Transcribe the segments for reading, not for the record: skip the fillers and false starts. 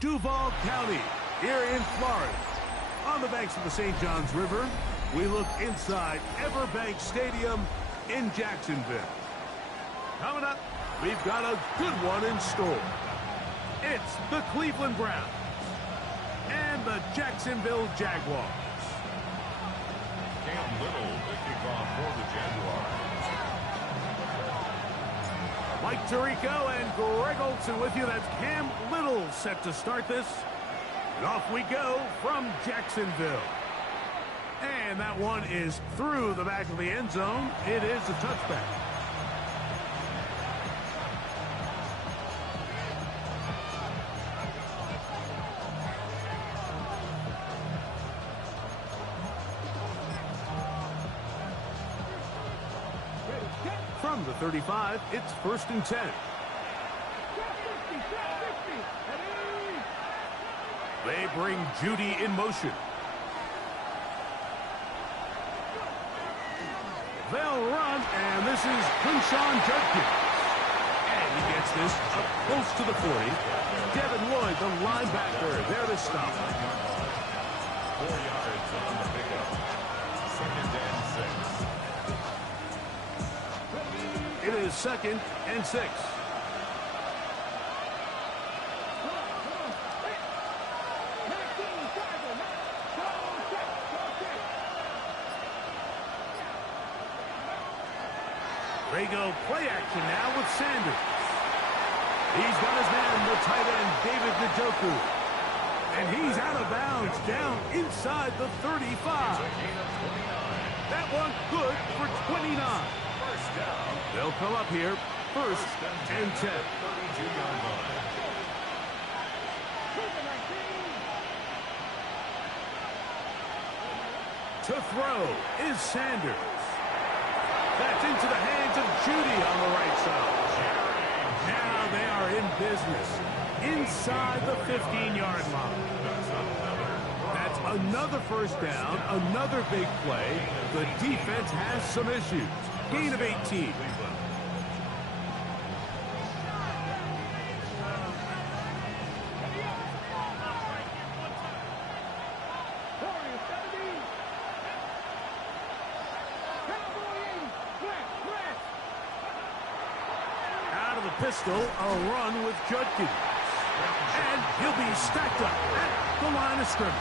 Duval County, here in Florida. On the banks of the St. Johns River, we look inside Everbank Stadium in Jacksonville. Coming up, we've got a good one in store. It's the Cleveland Browns and the Jacksonville Jaguars. Cam Little, the kickoff for the Jaguars. Mike Tirico and Greg Olson with you. That's Cam Little set to start this. And off we go from Jacksonville. And that one is through the back of the end zone. It is a touchback. From the 35, it's 1st and 10. They bring Judy in motion. They'll run, and this is Quinshon Judkins. And he gets this up close to the 40. Devin Lloyd, the linebacker, there to stop. 4 yards on the pickup. 2nd and 6. It is 2nd and 6. They go play action now with Sanders. He's got his man, the tight end, David Njoku. And he's out of bounds down inside the 35. That one good for 29. First down. They'll come up here, 1st and 10. 32-yard line. To throw is Sanders. That's into the hands of Judy on the right side. Now they are in business inside the 15-yard line. That's another first down, another big play. The defense has some issues. Gain of 18. Pistol, a run with Judkins. And he'll be stacked up at the line of scrimmage.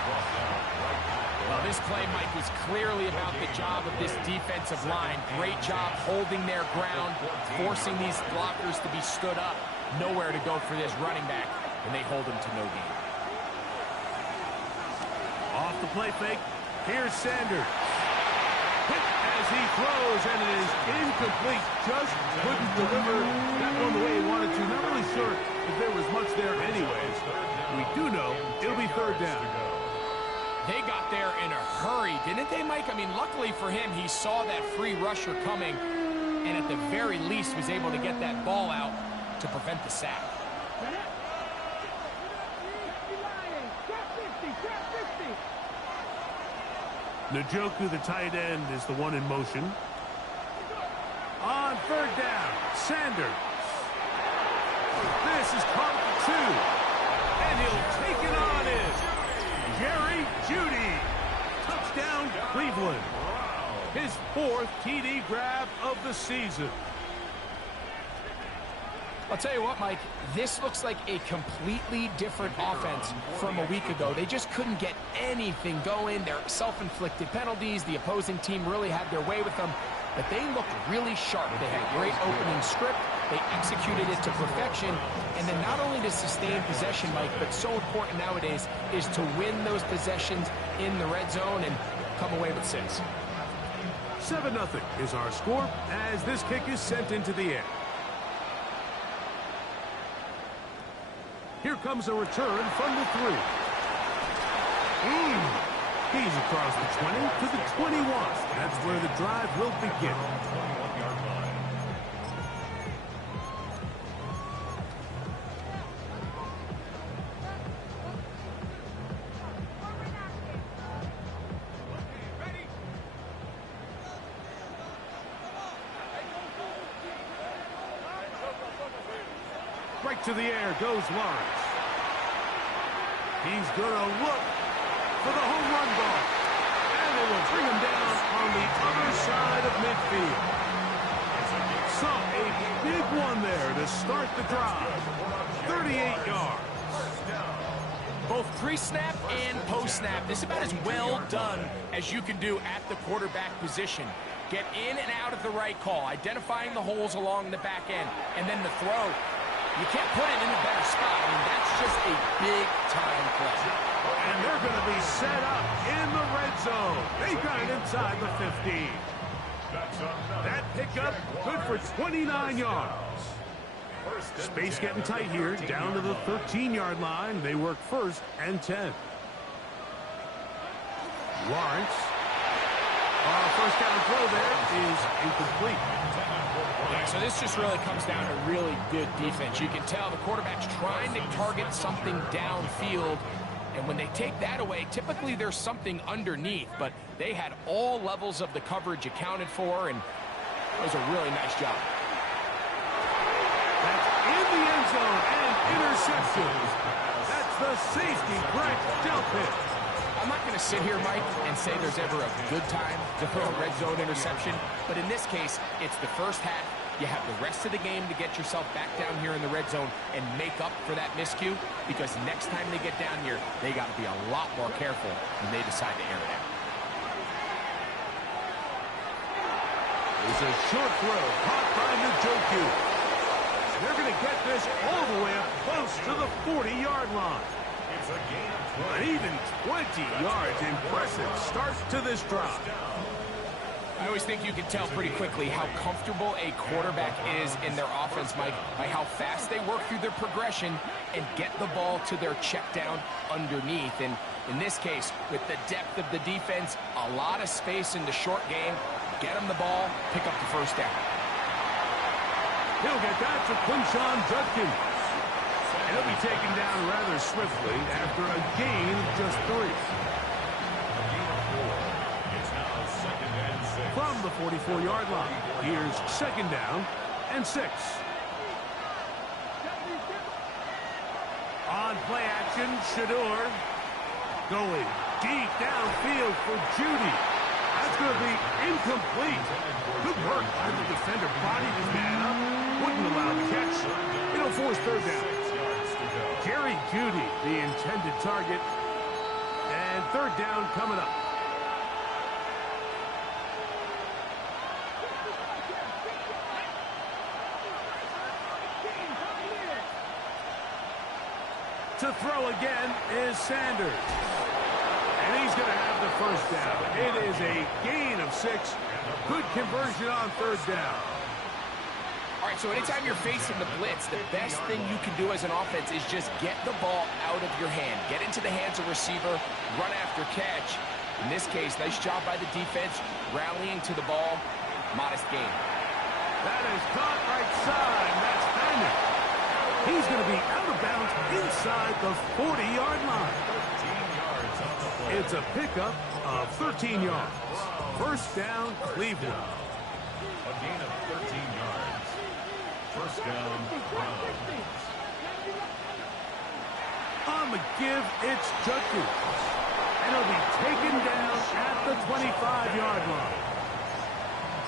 Well, this play, Mike, was clearly about the job of this defensive line. Great job holding their ground, forcing these blockers to be stood up. Nowhere to go for this running back, and they hold him to no gain. Off the play fake, here's Sanders. Hit as he throws, and it is incomplete. Just couldn't deliver that one the way he wanted to. Not really sure if there was much there anyways. We do know it'll be 3rd down. They got there in a hurry, didn't they, Mike? I mean, luckily for him, he saw that free rusher coming, and at the very least was able to get that ball out to prevent the sack. Njoku, the tight end, is the one in motion. On 3rd down, Sanders. This is caught at the 2. And he'll take it on in. Jerry Jeudy. Touchdown, Cleveland. His 4th TD grab of the season. I'll tell you what, Mike, this looks like a completely different offense from a week ago. They just couldn't get anything going. Their self-inflicted penalties, the opposing team really had their way with them, but they looked really sharp. They had a great opening script. They executed it to perfection. And then not only to sustain possession, Mike, but so important nowadays is to win those possessions in the red zone and come away with 6. 7-0 is our score as this kick is sent into the air. Here comes a return from the 3. He's across the 20 to the 21. That's where the drive will begin. 21-yard line. Right to the air goes Lawrence. He's going to look for the home run ball. And they will bring him down on the other side of midfield. So a big one there to start the drive. 38 yards. Both pre-snap and post-snap, this is about as well done as you can do at the quarterback position. Get in and out of the right call, identifying the holes along the back end, and then the throw. You can't put it in a better spot. I mean, that's just a big-time play. And they're going to be set up in the red zone. They got it inside the 15. That pickup, good for 29 yards. Space getting tight here, down to the 13-yard line. They work 1st and 10. Lawrence. First down throw there is incomplete. Yeah, so this just really comes down to really good defense. You can tell the quarterback's trying to target something downfield, and when they take that away, typically there's something underneath, but they had all levels of the coverage accounted for, and it was a really nice job. That's in the end zone and interception. That's the safety, Greg Delpit. I'm not going to sit here, Mike, and say there's ever a good time to throw a red zone interception, but in this case, it's the first half. You have the rest of the game to get yourself back down here in the red zone and make up for that miscue, because next time they get down here, they got to be a lot more careful when they decide to air it out. It's a short throw, caught by Njoku. They're going to get this all the way up close to the 40-yard line. An even 20 yards. Impressive start to this drive. I always think you can tell pretty quickly how comfortable a quarterback is in their offense, Mike, by how fast they work through their progression and get the ball to their check down underneath. And in this case, with the depth of the defense, a lot of space in the short game, get them the ball, pick up the first down. He'll get that to Quinshon Judkins. And he'll be taken down rather swiftly after a gain of just 3. From the 44-yard line, here's 2nd down and 6. On play action, Shedeur going deep downfield for Judy. That's going to be incomplete. Good work by the defender. Bodied his man up. Wouldn't allow the catch. It'll force 3rd down. Jerry Judy, the intended target. And 3rd down coming up. To throw again is Sanders. And he's going to have the first down. It is a gain of 6. Good conversion on 3rd down. All right, so anytime you're facing the blitz, the best thing you can do as an offense is just get the ball out of your hand. Get into the hands of receiver, run after catch. In this case, nice job by the defense, rallying to the ball. Modest gain. That is caught right side. That's Hyman. He's going to be out of bounds inside the 40-yard line. It's a pickup of 13 yards. First down, Cleveland. A gain of 13 yards. First down, Browns. On the give, it's Judkins. And he'll be taken down at the 25-yard line.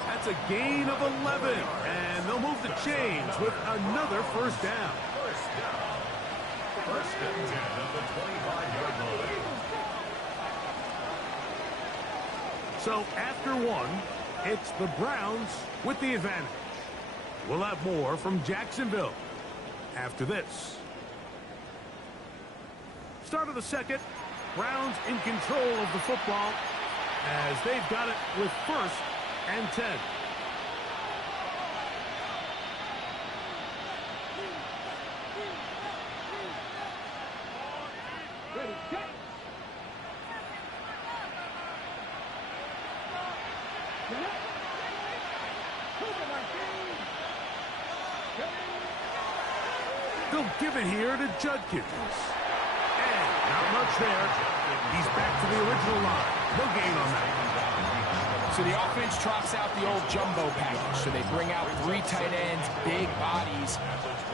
That's a gain of 11. And they'll move the chains with another first down. First and 10 on the 25-yard line. So after 1, it's the Browns with the advantage. We'll have more from Jacksonville after this. Start of the 2nd. Browns in control of the football as they've got it with 1st and 10. They'll give it here to Judkins. And not much there. He's back to the original line. No gain on that. So the offense trots out the old jumbo package. So they bring out 3 tight ends, big bodies.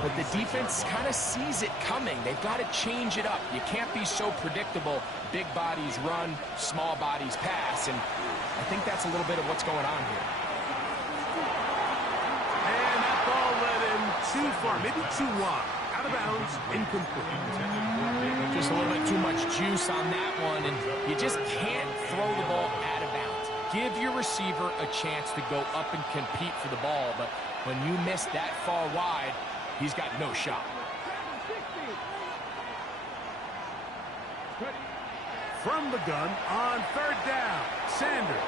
But the defense kind of sees it coming. They've got to change it up. You can't be so predictable. Big bodies run, small bodies pass. And I think that's a little bit of what's going on here. And that ball led him too far, maybe too wide. Out of bounds, incomplete. Just a little bit too much juice on that one, and you just can't throw the ball out of bounds. Give your receiver a chance to go up and compete for the ball, but when you miss that far wide, he's got no shot. From the gun on 3rd down, Sanders.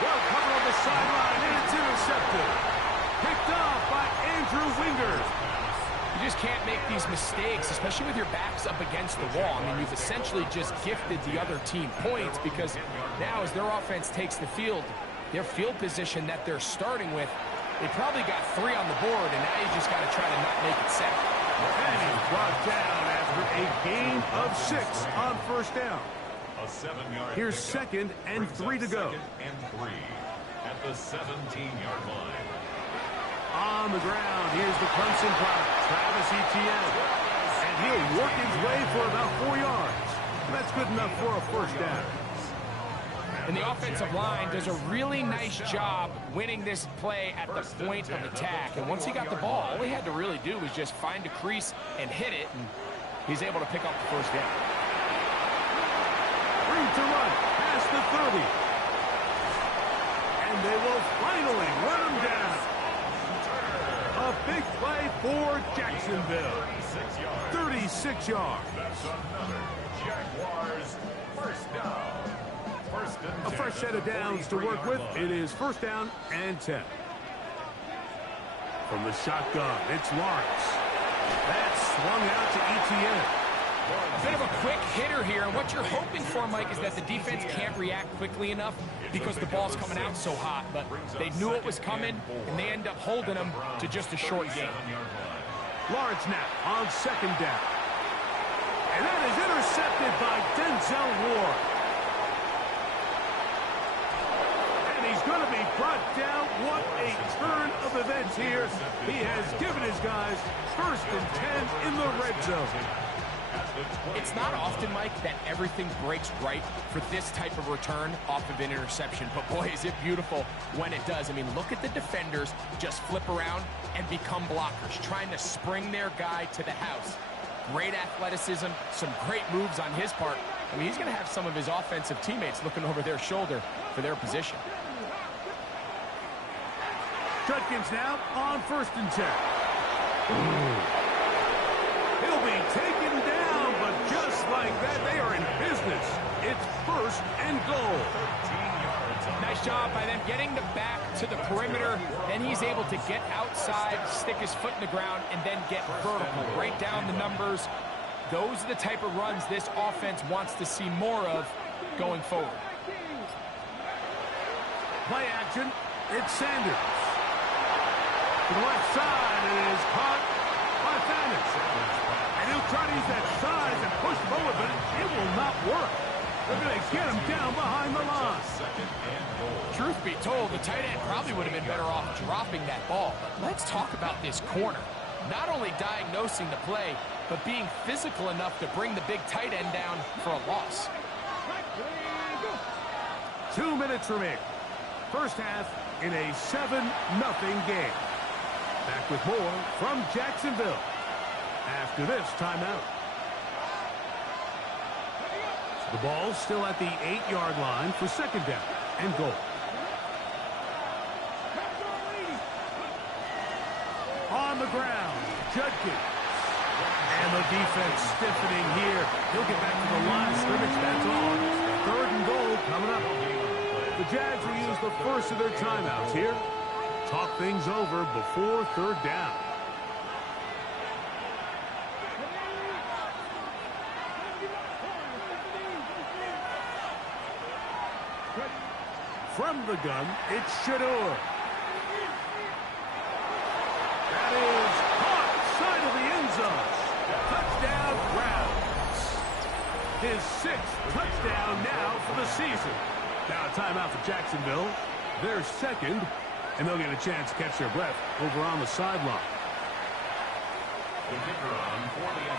Well covered on the sideline, and it's intercepted. Picked off by Andrew Wingard. You just can't make these mistakes, especially with your backs up against the wall. I mean, you've essentially just gifted the other team points because now as their offense takes the field, their field position that they're starting with, they probably got 3 on the board, and now you just got to try to not make it 7. And he's brought down after a gain of 6 on 1st down. A 7-yard Here's pickup. 2nd and 3 to go. 2nd and 3 at the 17-yard line. On the ground, here's the Clemson product, Travis Etienne. And he'll work his way for about 4 yards. That's good enough for a 1st down. And the offensive line does a really nice job winning this play at the point of attack. And once he got the ball, all he had to really do was just find a crease and hit it, and he's able to pick up the 1st down. Room to run past the 30. And they will finally run him down. A big play for Jacksonville. 36 yards. That's another Jaguars 1st down. A fresh set of downs to work with. It is 1st down and 10. From the shotgun, it's Lawrence. That's swung out to Etienne. A bit of a quick hitter here, and what you're hoping for, Mike, is that the defense can't react quickly enough because the ball's coming out so hot, but they knew it was coming, and they end up holding them to just a short gain. Lawrence now on 2nd down. And that is intercepted by Denzel Ward. And he's going to be brought down. What a turn of events here. He has given his guys 1st and 10 in the red zone. It's not often, Mike, that everything breaks right for this type of return off of an interception. But, boy, is it beautiful when it does. I mean, look at the defenders just flip around and become blockers, trying to spring their guy to the house. Great athleticism, some great moves on his part. I mean, he's going to have some of his offensive teammates looking over their shoulder for their position. Judkins now on 1st and 10. He'll be taken down, but just like that, they are in business. It's 1st and goal. Nice job by them getting the back to the perimeter. Then he's able to get outside, stick his foot in the ground, and then get vertical. Right down the numbers. Those are the type of runs this offense wants to see more of going forward. Play action. It's Sanders. To the left side, it is caught by Thanos. And he'll try to use that size and push forward, but it will not work. They're going to get him down behind the line. Truth be told, the tight end probably would have been better off dropping that ball. But let's talk about this corner. Not only diagnosing the play, but being physical enough to bring the big tight end down for a loss. 2 minutes remaining. 1st half in a 7-0 game. Back with more from Jacksonville after this timeout. The ball still at the 8-yard line for 2nd down and goal. On the ground, Judkins. And the defense stiffening here. He'll get back to the line of scrimmage. That's all. 3rd and goal coming up. The Jags will use the first of their timeouts here. Talk things over before 3rd down. From the gun, it's Shador. That is caught side of the end zone. Touchdown, Browns. His 6th touchdown now for the season. Now a timeout for Jacksonville. They're second, and they'll get a chance to catch their breath over on the sideline.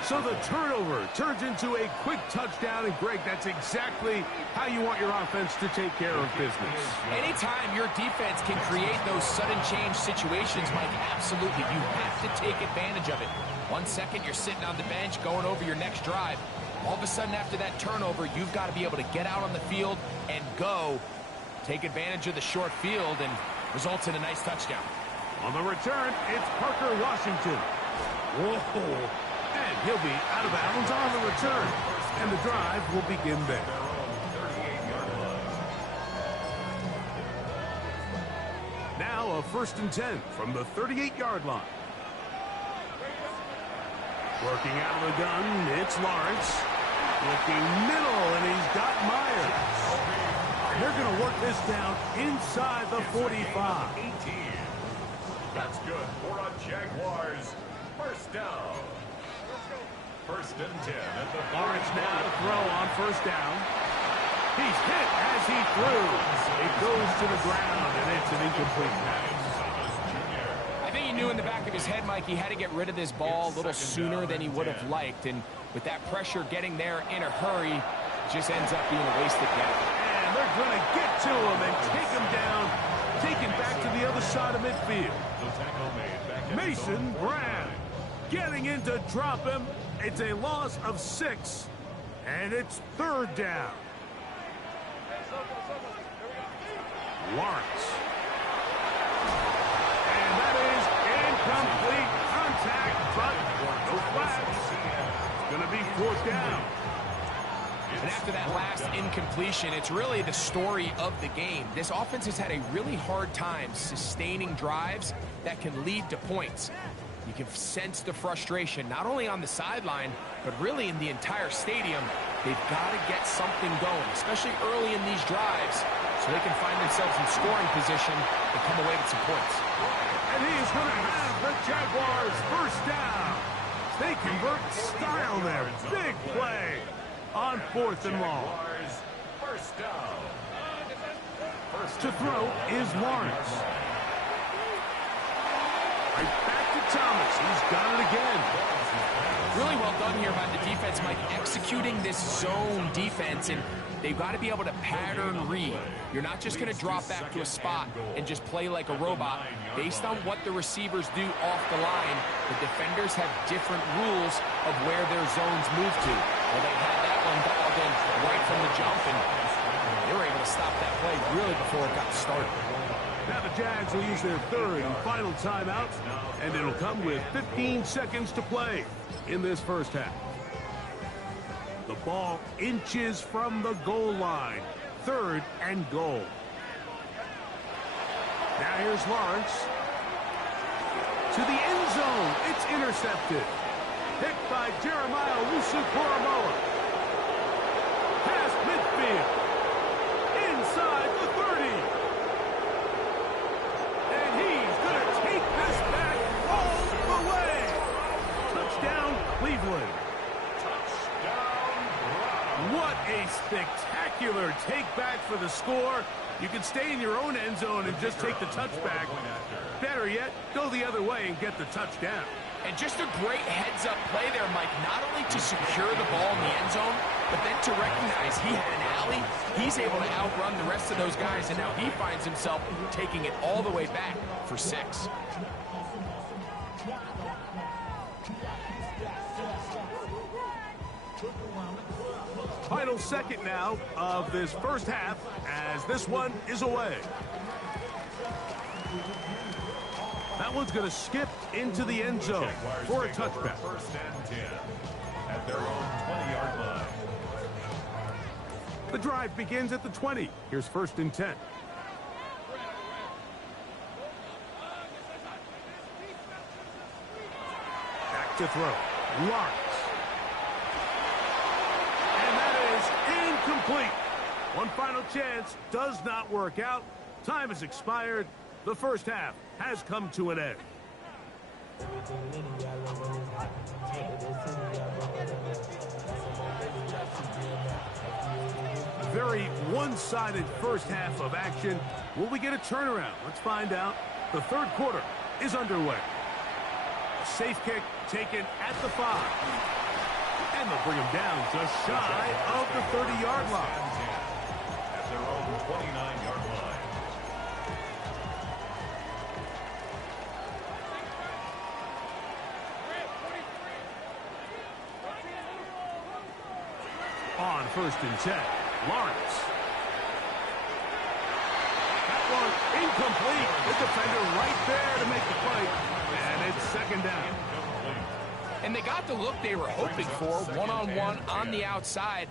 So the turnover turns into a quick touchdown, and Greg, that's exactly how you want your offense to take care of business. Anytime your defense can create those sudden change situations, Mike, absolutely, you have to take advantage of it. 1 second, you're sitting on the bench going over your next drive. All of a sudden, after that turnover, you've got to be able to get out on the field and go. Take advantage of the short field, and results in a nice touchdown. On the return, it's Parker Washington. Whoa. And he'll be out of bounds on the return. And the drive will begin there. Now a 1st and 10 from the 38-yard line. Working out of the gun, it's Lawrence. Looking middle, and he's got Myers. They're going to work this down inside the 45. 18. That's good for a Jaguars. First down. 1st and 10 at the Lawrence now to throw on 1st down. He's hit as he threw. It goes to the ground, and it's an incomplete pass. I think he knew in the back of his head, Mike, he had to get rid of this ball a little sooner than he would have liked. And with that pressure getting there in a hurry, it just ends up being a wasted gap. And they're going to get to him and take him down, take him back to the other side of midfield. Mason Brown getting in to drop him. It's a loss of 6, and it's 3rd down. Lawrence. And that is incomplete contact, but no flags. It's going to be 4th down. And after that last incompletion, it's really the story of the game. This offense has had a really hard time sustaining drives that can lead to points. You can sense the frustration, not only on the sideline, but really in the entire stadium. They've got to get something going, especially early in these drives, so they can find themselves in scoring position and come away with some points. And he's going to have the Jaguars 1st down. They convert style there. Big play on 4th and long. First down. To throw is Lawrence. Right back to Thomas. He's got it again. Really well done here by the defense, Mike, executing this zone defense, and they've got to be able to pattern read. You're not just going to drop back to a spot and just play like a robot. Based on what the receivers do off the line, the defenders have different rules of where their zones move to. Well, they had that one dialed in right from the jump, and they were able to stop that play really before it got started. Now the Jags will use their 3rd and final timeout, and it'll come with 15 seconds to play in this 1st half. The ball inches from the goal line. 3rd and goal. Now here's Lawrence. To the end zone. It's intercepted. Picked by Jeremiah Owusu-Koramoah. Past midfield. Inside the 30. And he's going to take this back all the way. Touchdown, Cleveland. What a spectacular take back for the score. You can stay in your own end zone and just take the touchback. Better yet, go the other way and get the touchdown. And just a great heads-up play there, Mike, not only to secure the ball in the end zone, but then to recognize he had an alley. He's able to outrun the rest of those guys, and now he finds himself taking it all the way back for 6. Final second now of this 1st half as this one is away. That one's going to skip into the end zone for a touchback. 1st and 10 at their own 20-yard line. The drive begins at the 20. Here's 1st and 10. Back to throw. Lawrence. And that is incomplete. One final chance does not work out. Time has expired. The 1st half has come to an end. very one-sided first half of action. Will we get a turnaround? Let's find out. The third quarter is underway. A safe kick taken at the 5. And they'll bring him down just shy of the 30-yard line. At their own 29-yard line. On 1st and 10, Lawrence. That one incomplete. The defender right there to make the play. And it's 2nd down. And they got the look they were hoping for, one-on-one on the outside.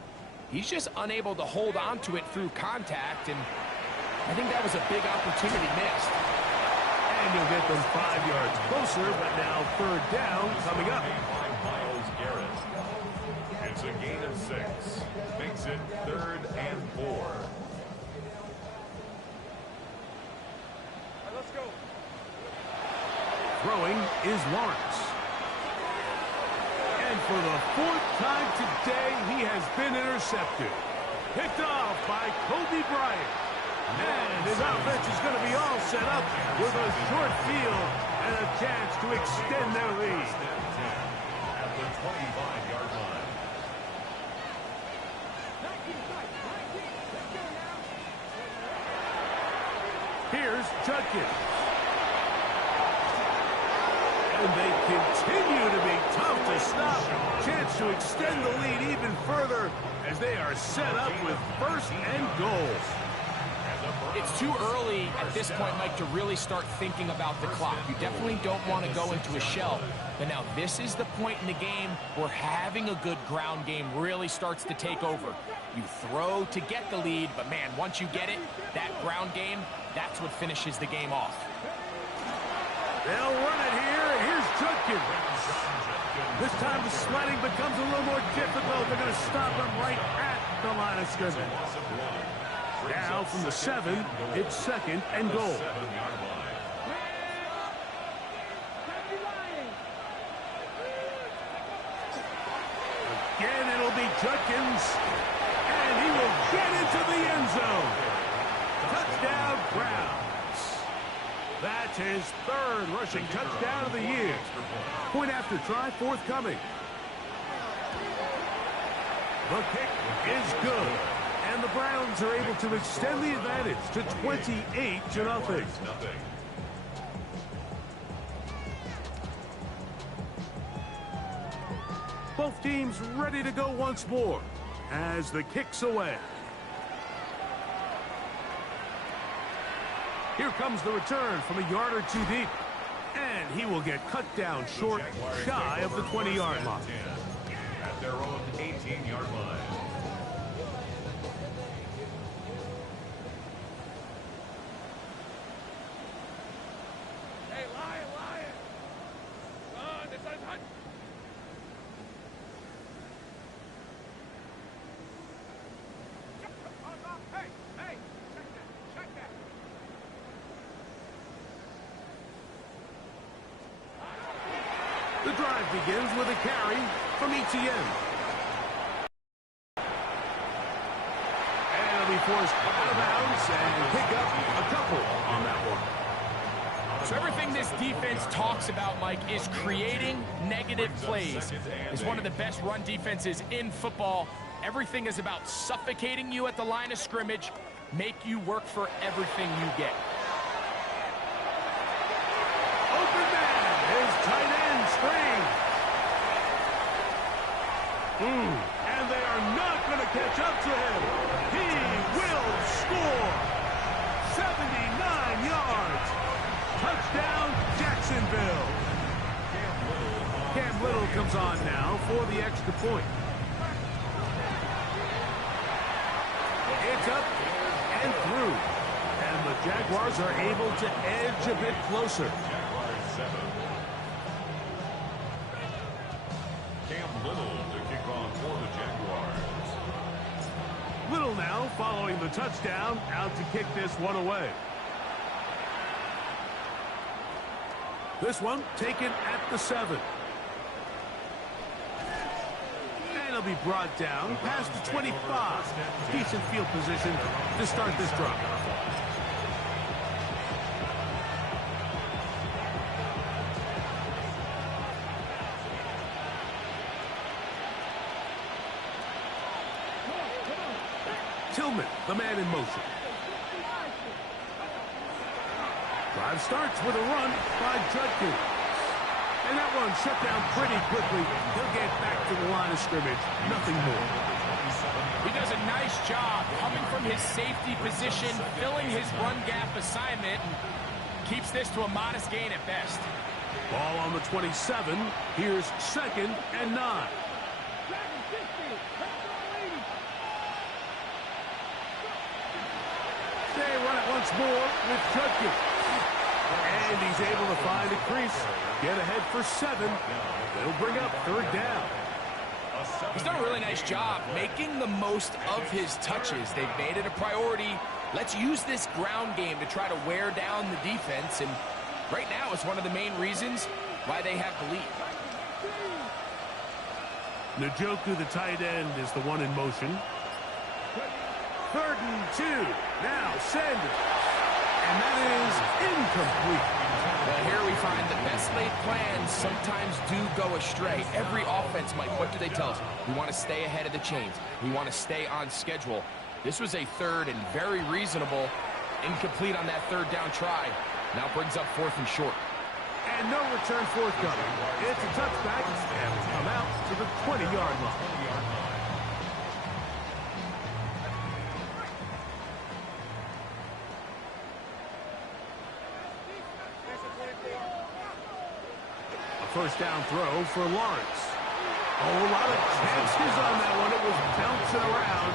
He's just unable to hold on to it through contact, and I think that was a big opportunity missed. And you'll get them 5 yards closer, but now 3rd down coming up. Myles Garrett. It's a gain of 6. Makes it 3rd and 4. Let's go. Throwing is Lawrence. And for the 4th time today, he has been intercepted. Picked off by Kobe Bryant. And his offense is going to be all set up with a short field and a chance to extend their lead. At the 25-yard line. Here's Judkins. And they continue to be tough to stop. Chance to extend the lead even further as they are set up with 1st and goal. It's too early at this point, Mike, to really start thinking about the clock. You definitely don't want to go into a shell. But now this is the point in the game where having a good ground game really starts to take over. You throw to get the lead, but man, once you get it, that ground game, that's what finishes the game off. They'll run it here. Here's Judkins. This time the sledding becomes a little more difficult. They're going to stop him right at the line of scrimmage. Now from the 7, it's 2nd and goal. Again, it'll be Judkins. And he will get into the end zone. Touchdown, Browns. That's his 3rd rushing touchdown of the year. Point after try, forthcoming. The kick is good. And the Browns are able to extend the advantage to 28-0. Both teams ready to go once more as the kick's away. Here comes the return from a yard or 2 deep. And he will get cut down short, shy of the 20-yard line. At their own 18-yard line. The drive begins with a carry from Etienne. And he'll be forced out of bounds and pick up a couple on that one. So everything this defense talks about, Mike, is creating negative plays. It's one of the best run defenses in football. Everything is about suffocating you at the line of scrimmage, make you work for everything you get. Open man, his tight end screen. And they are not going to catch up to him. He will score. 79 yards. Touchdown, Jacksonville. Cam Little comes on now for the extra point. It's up and through. And the Jaguars are able to edge a bit closer. Jaguars 7. Cam Little to kick off for the Jaguars. Little now following the touchdown, out to kick this one away. This one taken at the 7. And they'll be brought down past the 25. Decent field position to start this drive. Tillman, the man in motion. Drive starts with a run by Judkins. And that one shut down pretty quickly. He'll get back to the line of scrimmage. Nothing more. He does a nice job coming from his safety position, filling his run gap assignment, and keeps this to a modest gain at best. Ball on the 27. Here's 2nd and 9. They run it once more with Judkins. And he's able to find a crease. Get ahead for 7. They'll bring up 3rd down. He's done a really nice job making the most of his touches. They've made it a priority. Let's use this ground game to try to wear down the defense. And right now it's one of the main reasons why they have the lead. Njoku, the tight end, is the one in motion. 3rd and 2. Now Sanders. And that is incomplete. Well, here we find the best laid plans sometimes do go astray. Every offense, Mike, what do they tell us? We want to stay ahead of the chains. We want to stay on schedule. This was a 3rd and very reasonable. Incomplete on that 3rd down try. Now brings up 4th and short. And no return forthcoming. It's a touchback and will come out to the 20-yard line. First down throw for Lawrence. Oh, a lot of chances on that one. It was bouncing around,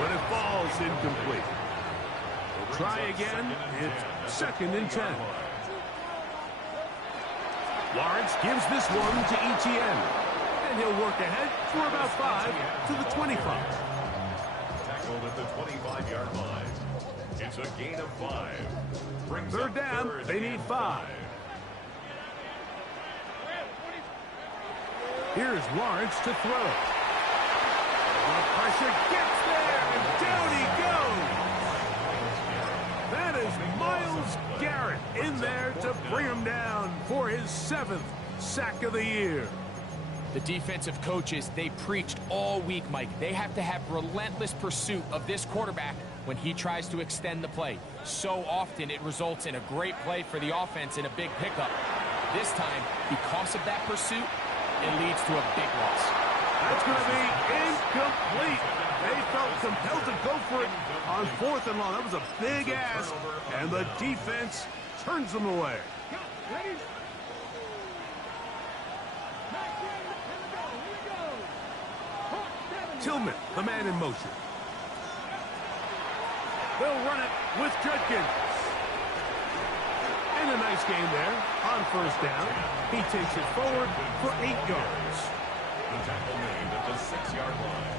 but it falls incomplete. They'll try again. It's 2nd and 10. Lawrence gives this one to Etienne. And he'll work ahead for about 5 to the 25. Tackled at the 25-yard line. It's a gain of 5. 3rd down. They need 5. Here's Lawrence to throw. The pressure gets there, and down he goes. That is Myles Garrett in there to bring him down for his 7th sack of the year. The defensive coaches, they preached all week, Mike. They have to have relentless pursuit of this quarterback when he tries to extend the play. So often it results in a great play for the offense and a big pickup. This time, because of that pursuit, it leads to a big loss. That's going to be incomplete. They felt compelled to go for it on 4th and long. That was a big ask, and the defense turns them away. Tillman, the man in motion. They'll run it with Judkins. And a nice game there on 1st down. He takes it forward for 8 yards. The tackle made at the 6-yard line.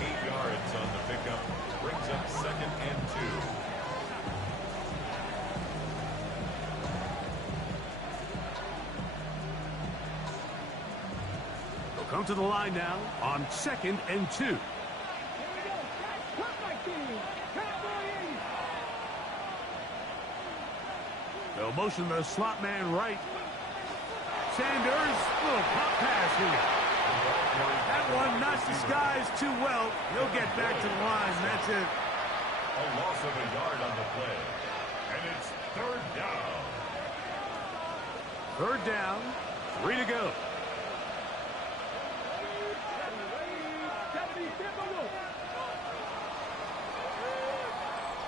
8 yards on the pickup. Brings up 2nd and 2. They'll come to the line now on 2nd and 2. They'll motion the slot man right. Sanders, little pop pass here. That one not disguised too well. He'll get back to the line. That's it. A loss of a yard on the play. And it's 3rd down. 3rd down, 3 to go.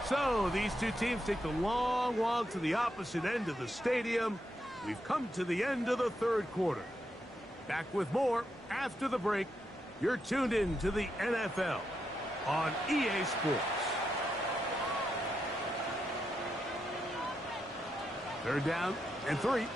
So these two teams take the long walk to the opposite end of the stadium. We've come to the end of the 3rd quarter. Back with more after the break. You're tuned in to the NFL on EA Sports. 3rd down and 3.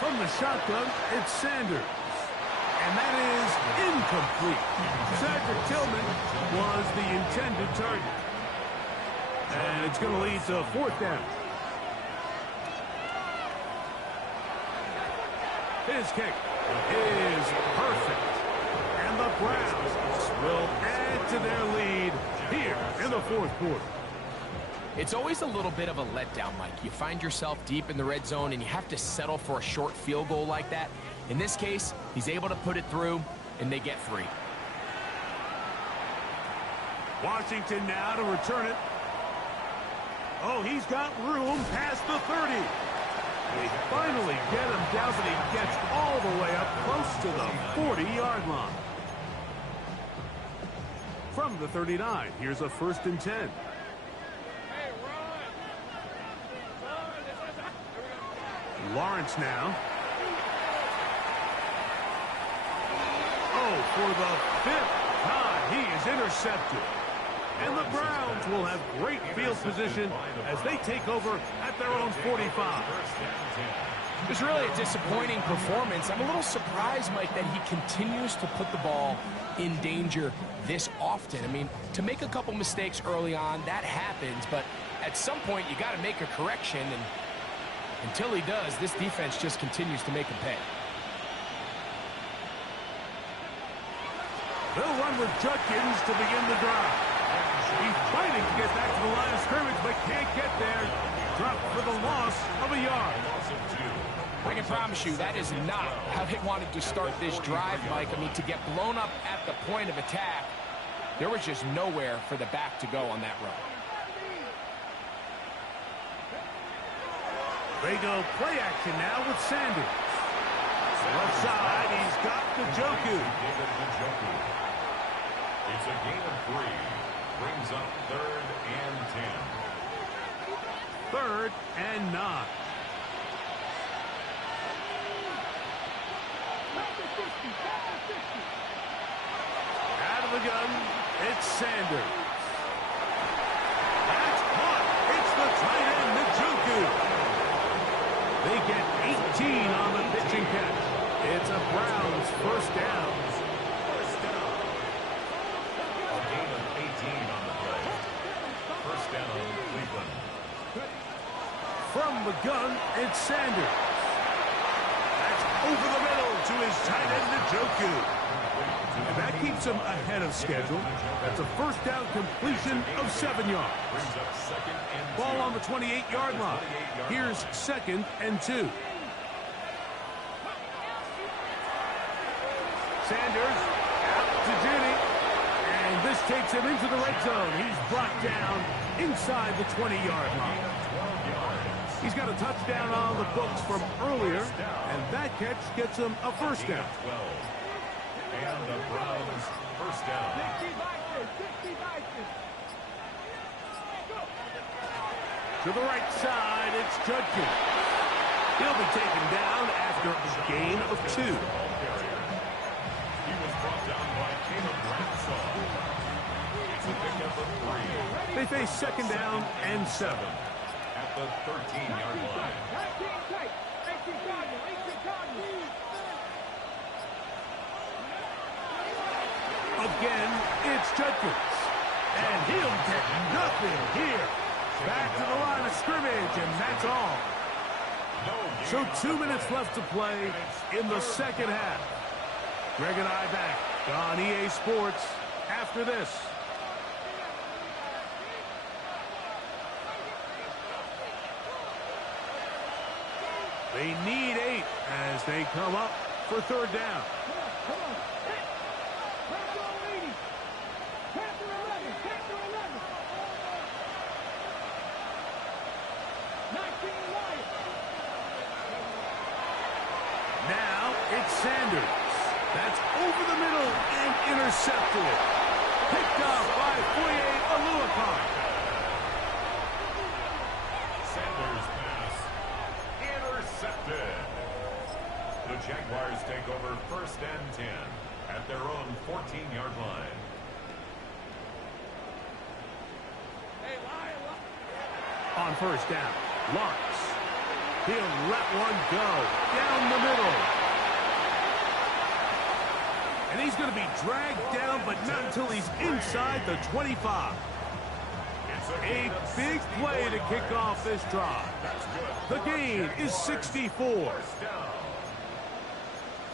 From the shotgun, it's Sanders. And that is incomplete. Cedric Tillman was the intended target. And it's going to lead to 4th down. His kick is perfect. And the Browns will add to their lead here in the 4th quarter. It's always a little bit of a letdown, Mike. You find yourself deep in the red zone and you have to settle for a short field goal like that. In this case, he's able to put it through, and they get 3. Washington now to return it. Oh, he's got room past the 30. They finally get him down, but he gets all the way up close to the 40-yard line. From the 39, here's a 1st and 10. Lawrence now. Oh, for the 5th time, he is intercepted. And the Browns will have great field position as they take over at their own 45. It was really a disappointing performance. I'm a little surprised, Mike, that he continues to put the ball in danger this often. I mean, to make a couple mistakes early on, that happens, but at some point you got to make a correction, and until he does, this defense just continues to make him pay. They'll run with Judkins to begin the drive. He's fighting to get back to the line of scrimmage, but can't get there. Dropped for the loss of a yard. I can promise you that is not how they wanted to start this drive, Mike. I mean, to get blown up at the point of attack, there was just nowhere for the back to go on that run. They go play action now with Sanders. Left side, he's got Njoku. It's a gain of 3. Brings up 3rd and 10. 3rd and 9. Out of the gun, it's Sanders. That's caught. It's the tight end, Njoku. They get 18 on the pitching catch. It's a Browns 1st down. A gain of 18 on the play. 1st down, Cleveland. From the gun, it's Sanders. That's over the middle to his tight end, Njoku. And that keeps him ahead of schedule. That's a 1st down completion of 7 yards. Brings up 2nd and 2. Ball on the 28-yard line. Here's 2nd and 2. Sanders out to Judy. And this takes him into the red zone. He's brought down inside the 20-yard line. He's got a touchdown on the books from earlier, and that catch gets him a 1st down. And the Browns 1st down. To the right side, it's Judkins. He'll be taken down after a gain of 2. He was brought down by Caleb Bradshaw. It's a pickup of 3. They face 2nd down and 7. At the 13-yard line. Again, it's Judkins. And he'll get nothing here. Back to the line of scrimmage, and that's all. So 2 minutes left to play in the 2nd half. Greg and I back on EA Sports after this. They need 8 as they come up for 3rd down. Now it's Sanders. That's over the middle and intercepted. Picked off by Foye Oluokun. Sanders pass intercepted. The Jaguars take over 1st and 10 at their own 14-yard line. On 1st down, Lawrence. He'll let one go down the middle. And he's going to be dragged down, but not until he's inside the 25. A big play to kick off this drive. The gain is 64.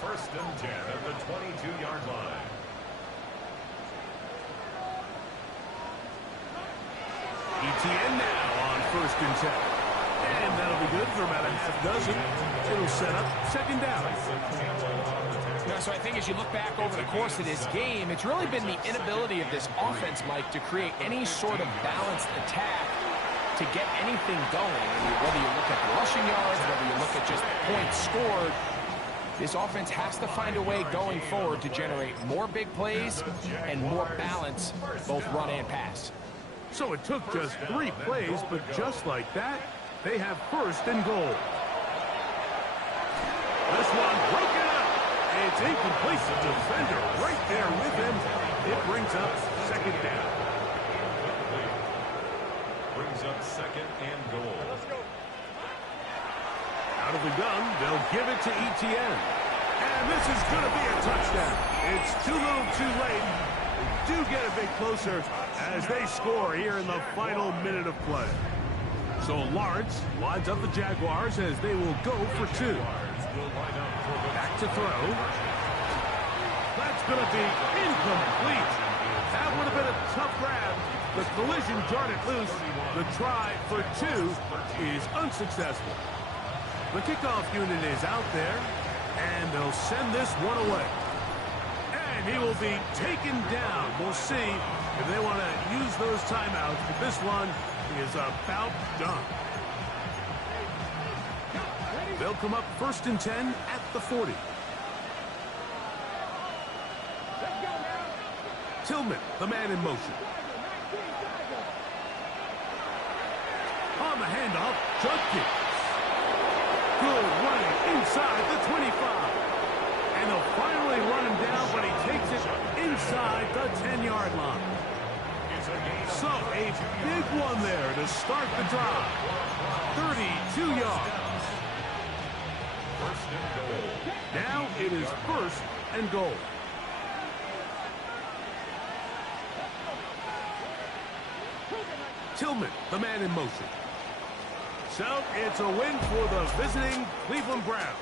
First and 10 at the 22-yard line. ETN now on first and 10. And that'll be good for about a half dozen. It'll set up second down. So I think as you look back over the course of this game, it's really been the inability of this offense, Mike, to create any sort of balanced attack to get anything going. I mean, whether you look at the rushing yards, whether you look at just points scored, this offense has to find a way going forward to generate more big plays and more balance, both run and pass. So it took just 3 plays, but just like that, they have first and goal. This one broken up. It's incomplete. The defender right there with him. It brings up second down. Brings up second and goal. Out of the gun, they'll give it to ETN. And this is going to be a touchdown. It's too little too late. They do get a bit closer as they score here in the final minute of play. So Lawrence lines up the Jaguars as they will go for 2. Back to throw. That's going to be incomplete. That would have been a tough grab. The collision jarred it loose. The try for 2 is unsuccessful. The kickoff unit is out there, and they'll send this one away. And he will be taken down. We'll see if they want to use those timeouts, but this one is about done. They'll come up first and 10 at the 40. Tillman, the man in motion. On the handoff, Judkins. Good running inside the 25. And they'll finally run him down, but he takes it inside the 10-yard line. So a big one there to start the drive. 32 yards. First and goal. Now it is first and goal. Tillman, the man in motion. So it's a win for the visiting Cleveland Browns.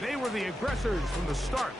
They were the aggressors from the start.